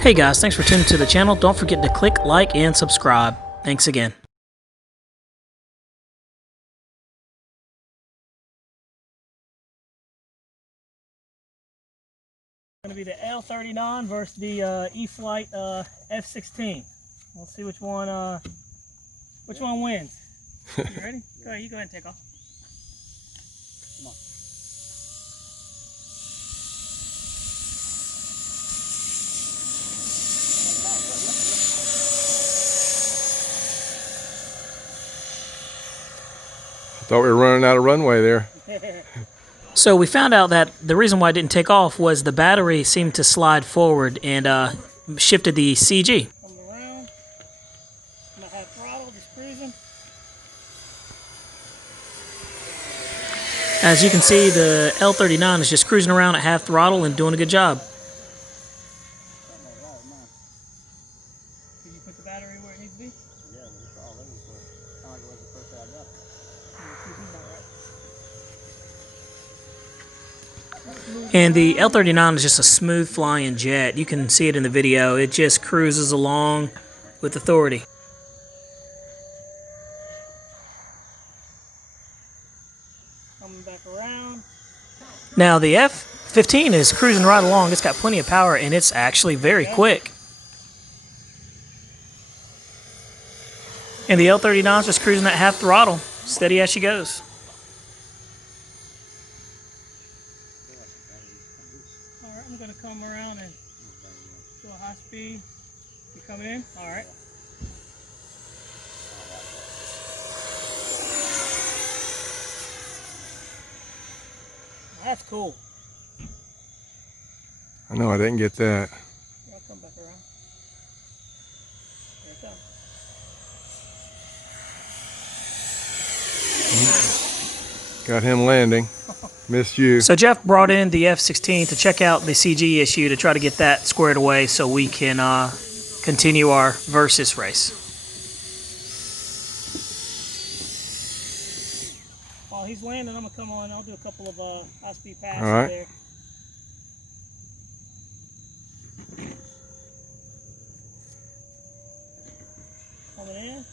Hey guys, thanks for tuning to the channel. Don't forget to click like and subscribe. Thanks again. Going to be the L-39 versus the E-Flite F-16. We'll see which one wins. You ready? Go ahead, you go ahead and take off. Come on. Thought we were running out of runway there. So we found out that the reason why it didn't take off was the battery seemed to slide forward and shifted the CG. Coming around. I'm gonna have throttle, just cruising. As you can see, the L-39 is just cruising around at half throttle and doing a good job. Did you put the battery where it needs to be? Yeah, but it's all over the place. Kind of like it was the first day I got it. And the L-39 is just a smooth flying jet. You can see it in the video. It just cruises along with authority. Coming back around. Now the F-15 is cruising right along. It's got plenty of power and it's actually very quick. And the L-39 is just cruising at half throttle, steady as she goes. Alright, I'm going to come around and go high speed. You coming in? Alright. That's cool. I know, I didn't get that. I'll come back around. There it comes. Got him landing. Missed you. So Jeff brought in the F-16 to check out the CG issue to try to get that squared away so we can continue our versus race. While he's landing, I'm going to come on. I'll do a couple of high-speed passes there. Coming in.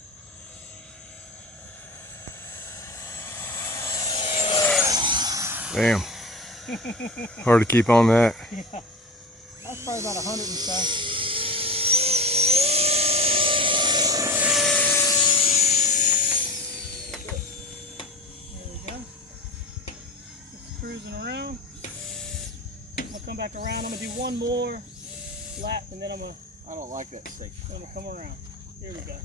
Damn. Hard to keep on that. Yeah. That's probably about 100 and so. There we go. Just cruising around. I'm going to come back around. I'm going to do one more lap and then I'm going to... I don't like that station. I'm going to come around. Here we go.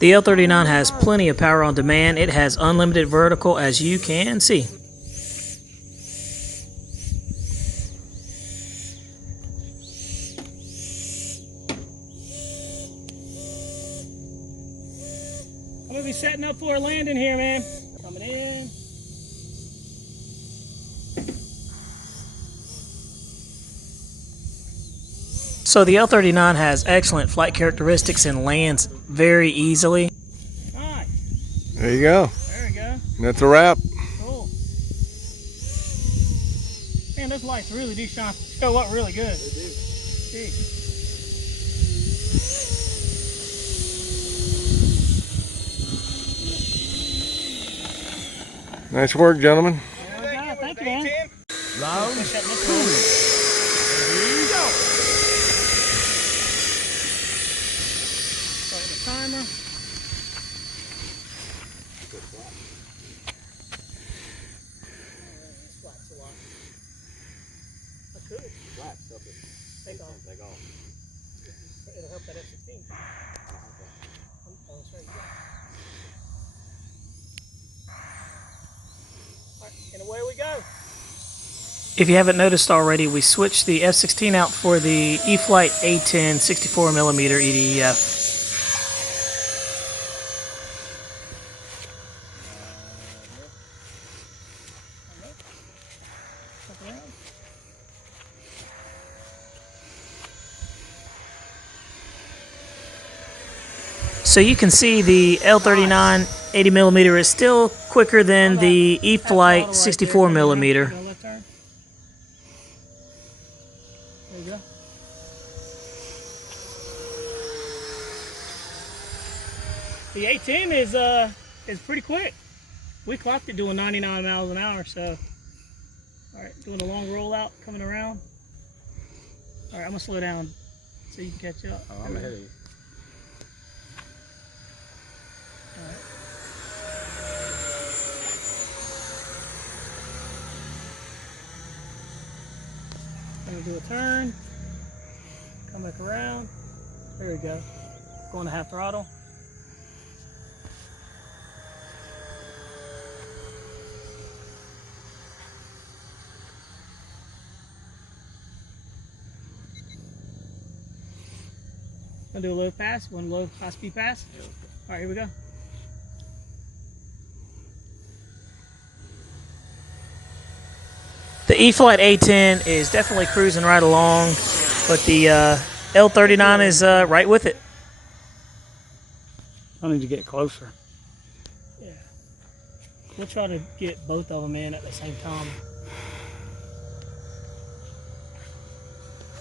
The L-39 has plenty of power on demand. It has unlimited vertical, as you can see. I'm going to be setting up for a landing here, man. Coming in. So the L-39 has excellent flight characteristics and lands very easily. Nice. There you go. There we go. And that's a wrap. Cool. Man, those lights really do show up really good. They do. Jeez. Nice work, gentlemen. There we go. Thank you, man. Round 2. Timer. I could. Take off. It'll help that F-16. Alright, and away we go. If you haven't noticed already, we switched the F-16 out for the E-Flite A-10 64mm EDF. So you can see the L-39 80mm is still quicker than the E-Flite 64mm. There you go. The A-10 is pretty quick. We clocked it doing 99 miles an hour, so. All right, doing a long rollout, coming around. All right, I'm gonna slow down so you can catch up. Oh, I'm ahead of you. All right. I'm gonna do a turn, come back around. There we go. Going to half throttle. Gonna do a low pass, one low high speed pass. Yeah, okay. All right, here we go. The E-Flite A-10 is definitely cruising right along, but the L-39 is right with it. I need to get closer. Yeah. We'll try to get both of them in at the same time.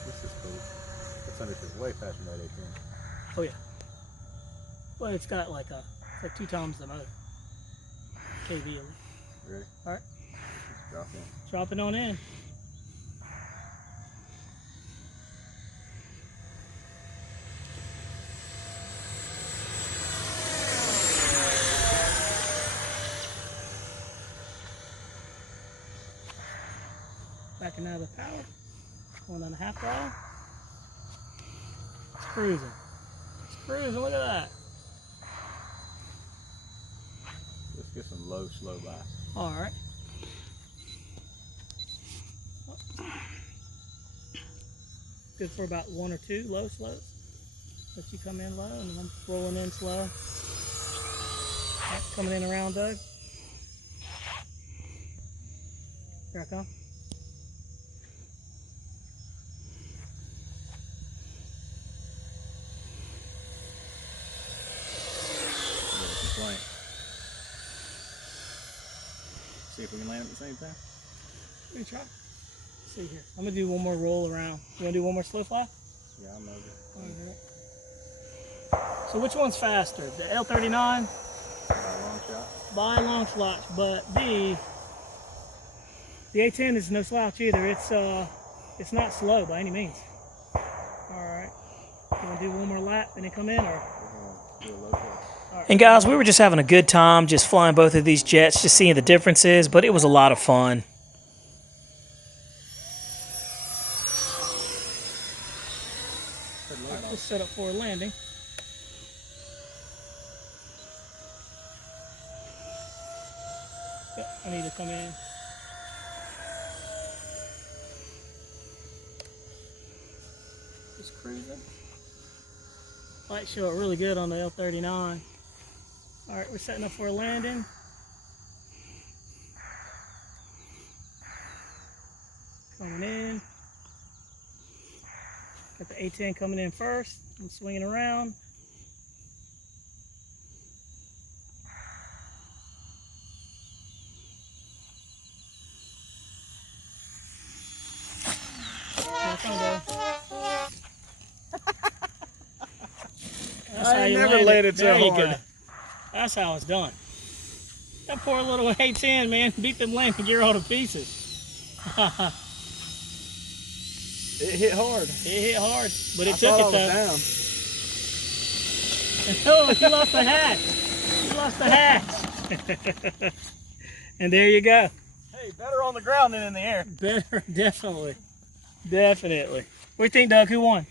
This is cool. That Thunder's is way faster than that A-10. Oh yeah. Well, it's got like it's like 2 times the motor. KV at least. Ready? All right. Drop in. Drop it on in. Backing out of the power. Going on a half throttle. It's cruising. It's cruising. Look at that. Let's get some low, slow by. All right. Good for about 1 or 2 low slows. Let you come in low, and I'm rolling in slow. All right, coming in around, Doug. Here I come. See if we can land at the same time. Let me try. Let's see here. I'm gonna do one more roll around. You wanna do one more slow fly? Yeah, I'm over. All right. So which one's faster? The L-39 Long shot. by a long shot, but the A-10 is no slouch either. It's not slow by any means. All right. You wanna do one more lap and then come in, or? We're gonna do a low pass. And guys, we were just having a good time just flying both of these jets, just seeing the differences, but it was a lot of fun. All right, let's set up for a landing. Yep, I need to come in. Just cruising. Lights show it really good on the L-39. All right, we're setting up for a landing. Coming in. Got the A-10 coming in first. I'm swinging around. I never landed so hard. Go. That's how it's done. That poor little A-10, man, beat them landing gear all to pieces. It hit hard. It hit hard, but it I took thought it I was though. down. Oh, you lost the hatch. You lost the hatch. And there you go. Hey, better on the ground than in the air. Better, definitely. Definitely. What do you think, Doug? Who won?